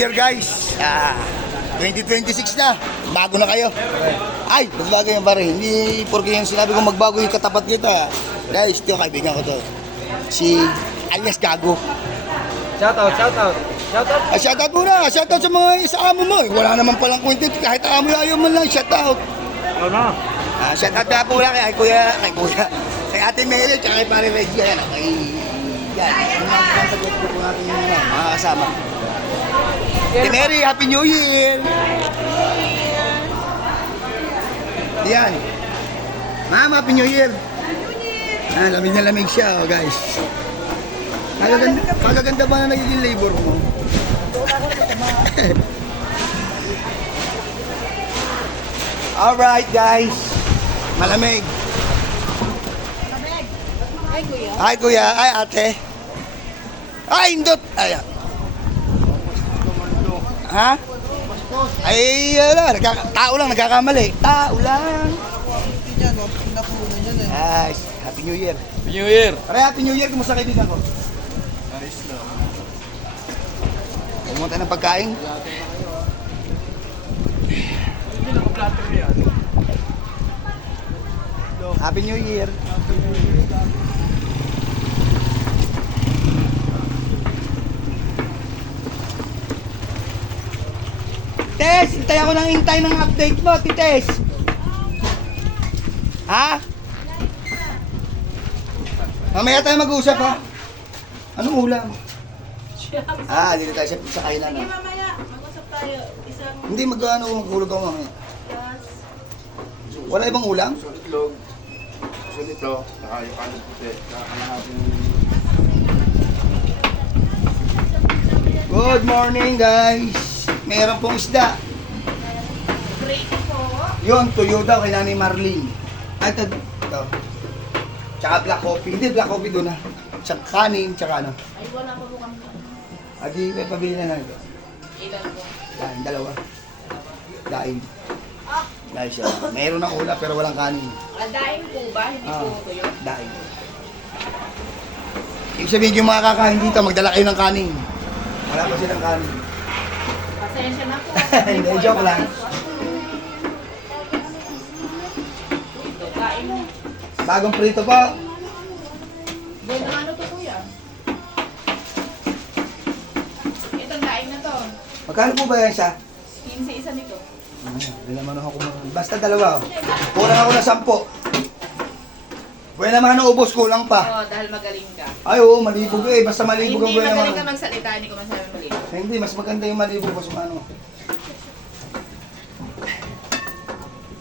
Year guys. 2026 na. Bago na kayo. Ay, mas bago yung pare. Hindi porque yung sinabi ko magbago yung katapat kita. Guys, ito kaibigan ko to. Si alias Gago. Shoutout. Shoutout muna. Shoutout sa amo mo. Wala naman palang content. Kahit amo ayaw man lang. Shoutout. Ano? Shoutout na po lang kay kuya. Kay Ate Meli. Tsaka kay pare Reggie. Yan. Yan. Mga kasama. Ate Mary, Happy New Year! Yan. Ma'am, Happy New Year! Lamig na lamig siya, guys. Kagaganda ba na nagiging labor mo? Alright, guys. Malamig. Ay, kuya. Ay, kuya. Ay, ate. Ay, indot. Ay, ha? Ay, tao lang nagkakamali. Tao lang. Ay, Happy New Year. Happy New Year. Pare, Happy New Year. Kumusta kaibigan ko? Nice lang. Pumunta ng pagkain. Happy New Year. Tess, hintay ako ng hintay ng update mo, Tites. Ha? Mamaya tayo mag-uusap ha. Anong ulam? Dito tayo sa kainan Sige, ha. mamaya. Mag-usap tayo. Isang Hindi maghulog ako mamaya. gas. Wala ibang ulam? Itlog. So nito, nakayok ka ng puti. Nakakalahatin. Good morning guys. Meron pong isda. Break po. Yun, tuyo daw kay Nanay Marlene. Ay, ito. Tsaka black coffee. Hindi, black coffee doon ha. Tsaka kanin, tsaka ano. Ay, wala pa po kami. Adi, may pabili na natin. Ilan po? Daing, dalawa. Daing. Ah, Daing siya. Meron ng ulap pero walang kanin. daing po ba? Hindi po tuyo. Daing. Ibig sabihin yung mga kakain dito, magdala kayo ng kanin. Wala pa silang kanin. Pasensya na po. Hindi, joke lang. Daing mo. Bagong prito po. Bueno, ano to kuya? Itong daing na to. Magkano po ba yan siya? 15 isa nito. Hindi naman ako kumain. Basta dalawa. Kulang ako na 10. Buwan naman ang ubos, kulang pa. Oo, dahil magaling ka. Ay oo, malibog eh. Basta malibog ang Hindi buwan magaling ka naman. magsalita, hindi ko masabi malibog. Hindi, mas maganda yung malibog mas ano.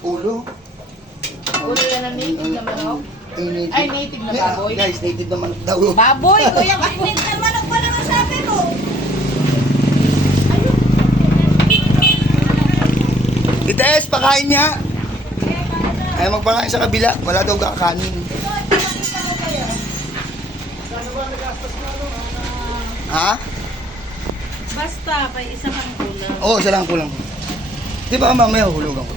Ulo. Ulo yan ang native na manok. Native. Ay, native na baboy. Guys, native naman daw. Baboy, kuya, native na manok pala ang sabi mo. Ites, pakain niya. Ay, magpakain sa kabila. Wala daw kakanin. Ha? Basta, pa isa kang kulang. Oo, isa lang kulang. Di ba mamaya hulugan ko?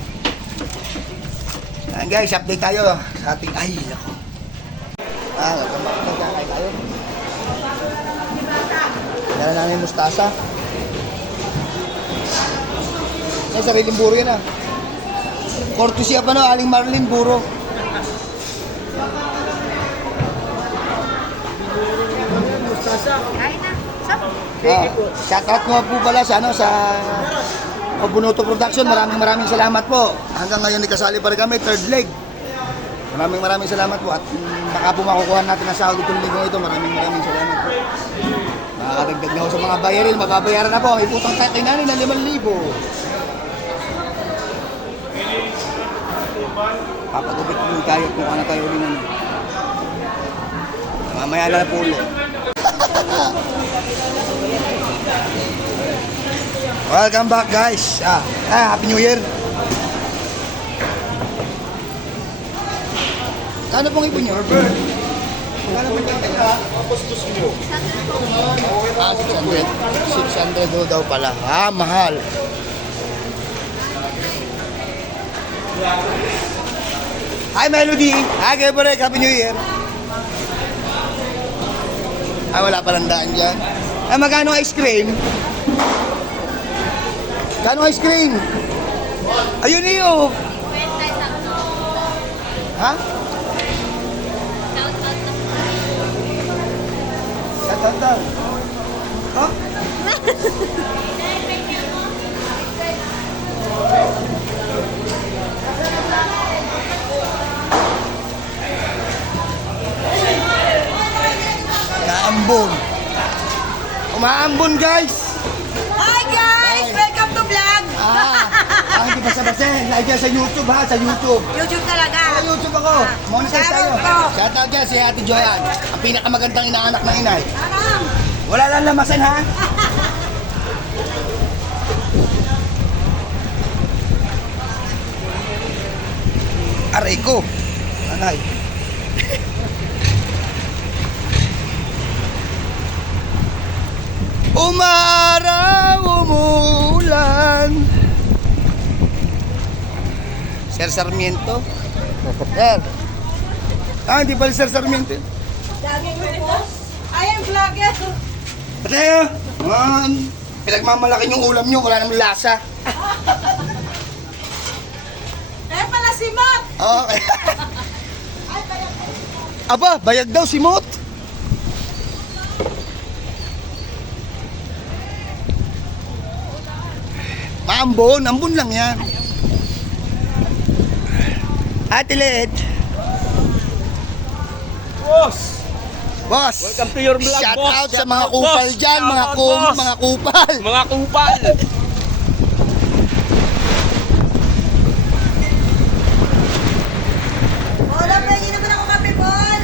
Yan guys, update tayo sa ating... Ay, ako. Magkakain tayo. Dala namin yung mustasa. Yan, sariling buro yan ah. Courtesy pa no, Aling Marlene, buro. Kain na. Saan? Shoutout ko po pala sa ano sa Obunoto Production. Maraming salamat po. Hanggang ngayon kasali pa rin kami, third leg. Maraming salamat po at baka po makukuha natin ang sahod itong linggo ito. Maraming salamat po. Makakadagdag na ako sa mga bayarin, mababayaran na po. May putang kay nanay na 5,000. Papagupit po tayo kung ano tayo ulit na. Mamaya na po ulit. Welcome back guys. Happy New Year. Kano pong ipon nyo? Kano pong ipon nyo? 600 daw pala. Mahal. Hi Melody. Hi Gabriel. Happy New Year. Wala palang daan dyan. Magkano ice cream? Kano ice cream? Ayun iyo. Ha? Shout out daw. Oh? Naambon. Umaambon guys. Hi guys! Welcome to vlog! Hindi pa sa sa YouTube ha, sa YouTube. YouTube talaga. Sa YouTube ako. Monetize tayo. Shoutout ko. Shoutout dyan si Ate Joyan. Ang pinakamagandang inaanak ng inay. Alam! Wala lang lamasan ha. Aray ko. Anay. Umarang umulan. Sir Sarmiento. Sir. Hindi pala Sir Sarmiento. Lagi mo ito. I am vlogger. Patayo. Pinagmamalaki yung ulam nyo. Wala namang lasa. Eh pala si Matt! Okay. Aba, bayag daw si Mot. Maambon, ambon lang yan. Ate Led. Boss! Boss. Welcome to your vlog, Shout boss. out sa Shout mga out, kupal boss. dyan, Shout mga out, boss. mga kupal. Mga kupal! Hola, pwede naman ako kape, Paul!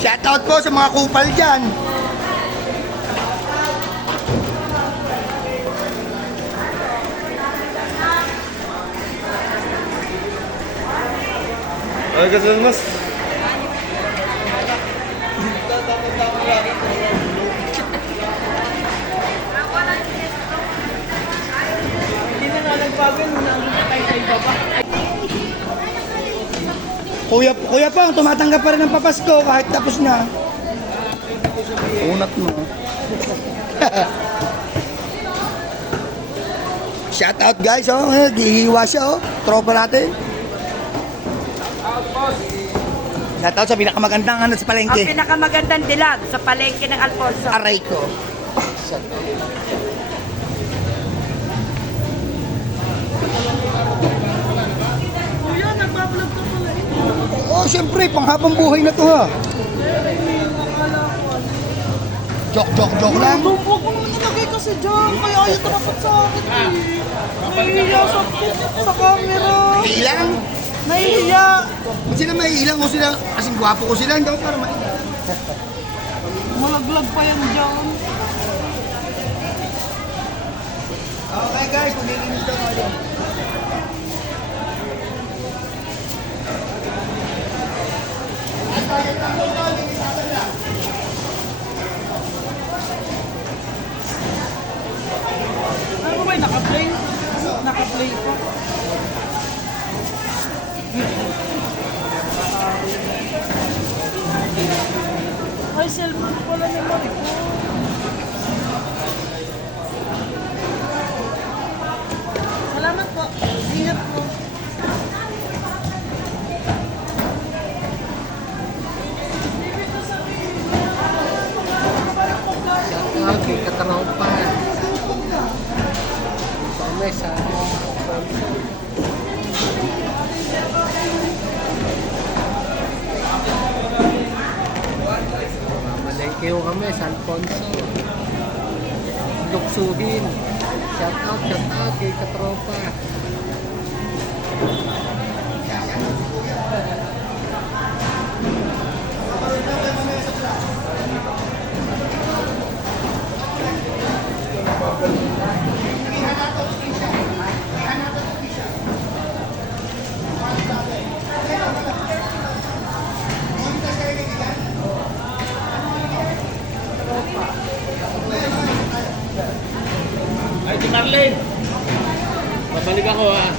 Shout out po sa mga kupal dyan. Ay, kasi mas. Kuya Pang, tumatanggap pa rin ng papasko kahit tapos na. Unat mo. Shout out guys, oh. Gihiwa siya, oh. Tropa natin. Shout out sa pinakamagandang sa Ang palengke. pinakamagandang dilag sa palengke ng Alfonso. Aray ko. Oh, siyempre, panghabang buhay na to ha. Joke lang. Huwag mo naman nilagay kasi dyan. Kaya ayaw dapat sa akin eh. Nahihiya sa camera. Ilang? Nahihiya. Ba't sila maiilang ko sila? Kasing gwapo ko sila, hindi ako para maiilang. Malaglag pa yan dyan. Okay guys, maglilinis daw tayo. Ano ba? Naka-play? Naka-play pa. Ay, cellphone pala naman ito. Salamat po. Ingat po. Lagi katropa. Mesa. Mamalengke ko kami sa Alfonso. Luksuhin. Shout out kay katropa. Ay, si Marlene! Babalik ako ha.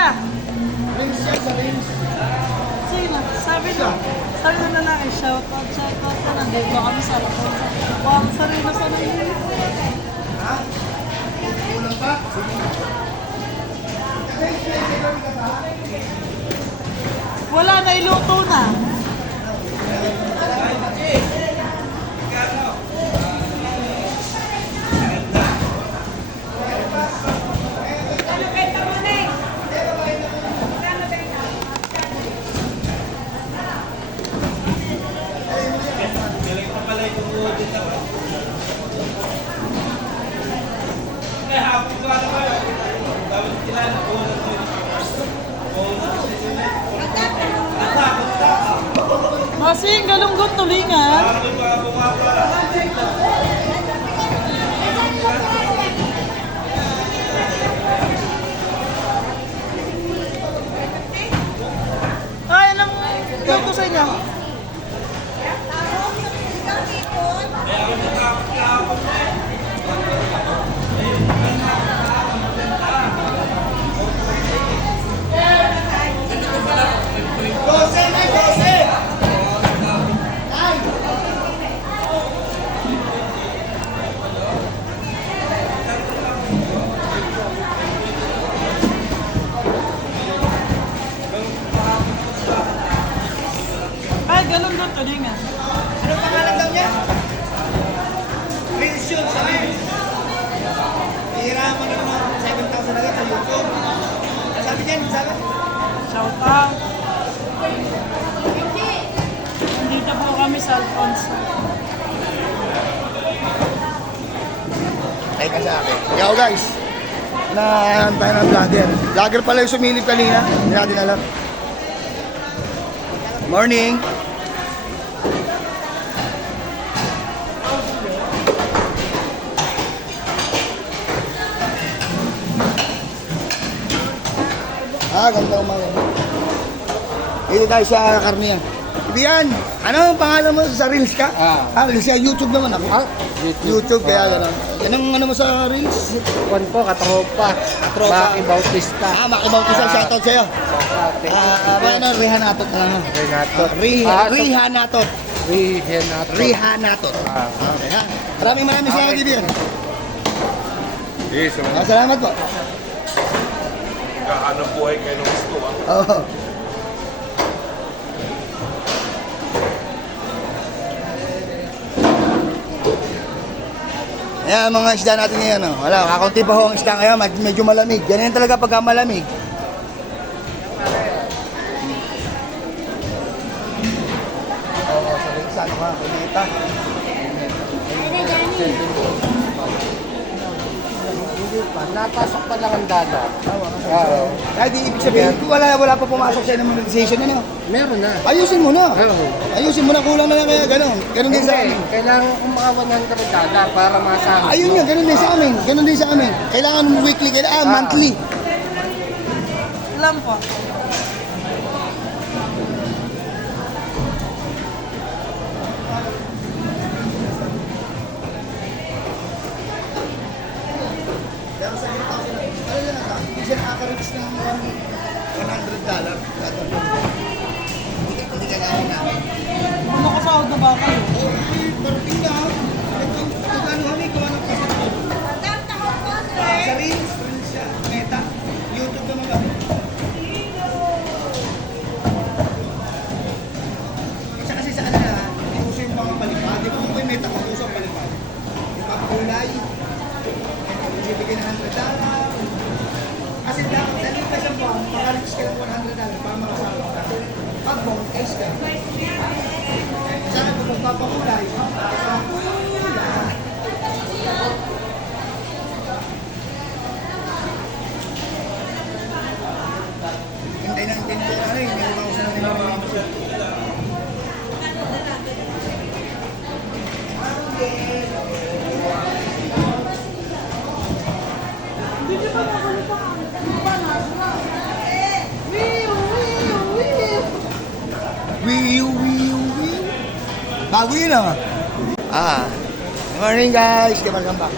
kuya. Rings yan sa rings. Sino? Sabi na lalaki, shout out ka. Nandito kami sa Alfonso. Baka sarili na sa nangyayari. Ha? Kulang pa? Wala na, iluto na. Masing galunggot tulingan. Ay, anong luto sa inyo? Ay, galunggot tulingan. Anong pangalan daw niya? Reels yun sa Reels. Hihirapan na naman 7,000 agad sa YouTube. Ang sabi niya, sabi? Shout out. Dito po kami sa Alfonso. Ay ka sa akin. Yo guys, nahantayan ng vlogger. Vlogger pala yung sumilip kanina. Hindi natin alam. Morning. Ganda umaga. Dito tayo sa Karniya. Ibian, ano ang pangalan mo sa Reels ka? Reels ka, YouTube naman ako. YouTube, kaya gano'n. Anong ano mo sa Reels? Juan po, katropa. Maki Bautista. Maki Bautista, shoutout sa'yo. Ano, Rihanatot na lang. Renato. Rihanatot. Renato. Rihanatot. Okay ha. Maraming salamat, Ibian. Yes, Salamat po. kahanap buhay kayo ng gusto. Oo. Ayan, mga isda natin ngayon. Oh. Wala, kakaunti pa ho ang isda ngayon. Medyo malamig. Ganyan talaga pagka malamig. Oo, sa ano ka, kunita. Napasok pa lang ang dala. Oo. Kahit di ibig sabihin, wala pa pumasok sa monetization, ano? Meron na. Ayusin mo na. Oo. Ayusin mo na, kulang na lang kaya gano'n. Gano'n din sa Hindi, amin. kailangan umakawan ng dala para masama. Ayun nga, gano'n din sa amin. Gano'n din sa amin. Kailangan weekly, kailangan monthly. Alam po. Pero sa 8,000 hindi siya nakaka-reach ng $100. Hindi ka namin namin. Ano ko sa auto ba kayo? Pero tingnan, ano kami, gawa ng pasaport. Sa Reels siya, Meta, YouTube naman kami. Isa kasi sa kanila, uso yung mga palipad. Di ba kung may Meta, uso ang palipad. Yung pagkulay, bibigyan ng $100. Kasi dapat, sa ito sa buwan, makareach ka ng $100 para makasama ka. Pag monetize ka, sana kung magpapakulay, hintay ng tinto ka rin, hindi mo sa nila. Wiu. Bago yun ah. Good morning guys. Welcome back.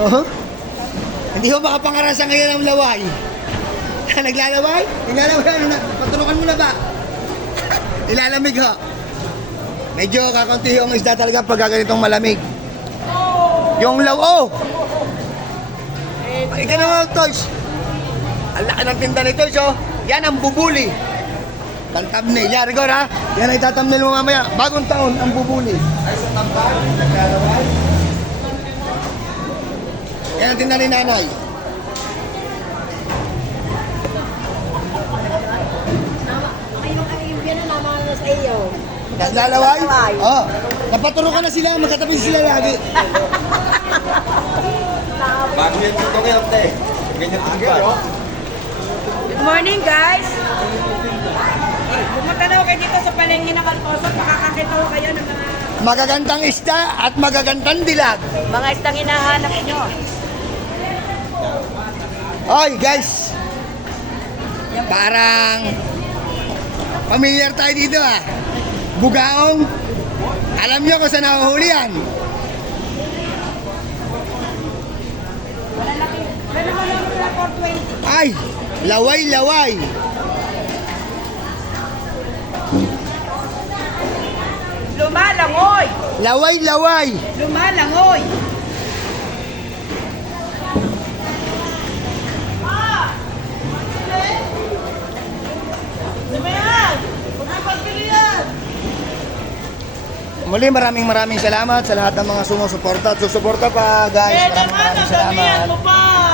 Oh. Hindi ko makapangarasan ngayon ng laway. Naglalaway? Naglalaway, ano na? Paturukan mo na ba? Ilalamig ho. Medyo kakunti yung isda talaga pag ganitong malamig. Yung law, Ika naman, Toys. Ang laki ng tinda ni Toys, oh. Yan ang bubuli. Ang thumbnail. Yan, Rigor, ha? Yan ay tathumbnail mo mamaya. Bagong taon, ang bubuli. Ay, sa tambal, naglalaway. Yan ang tinda ni Nanay. Naglalaway? Oo. Oh. Napaturo ka na sila, magkatabi sila lagi. Bago yan dito kayo, te. Ganyan ito ba? Good morning, guys. Pumunta na ako kayo dito sa palengke ng Alfonso. Makakakita ko kayo ng mga Magagandang isda at magagandang dilag. istang hinahanap nyo. Oy, guys. Parang familiar tayo dito, ah. Bugaong. Alam nyo kung saan nahuhuli yan. Pero wala mo na 420. Ay, laway-laway. Lumalangoy! Laway-laway. Lumalangoy! Muli, maraming salamat sa lahat ng mga sumusuporta at susuporta pa, guys. Maraming salamat. Mo pa!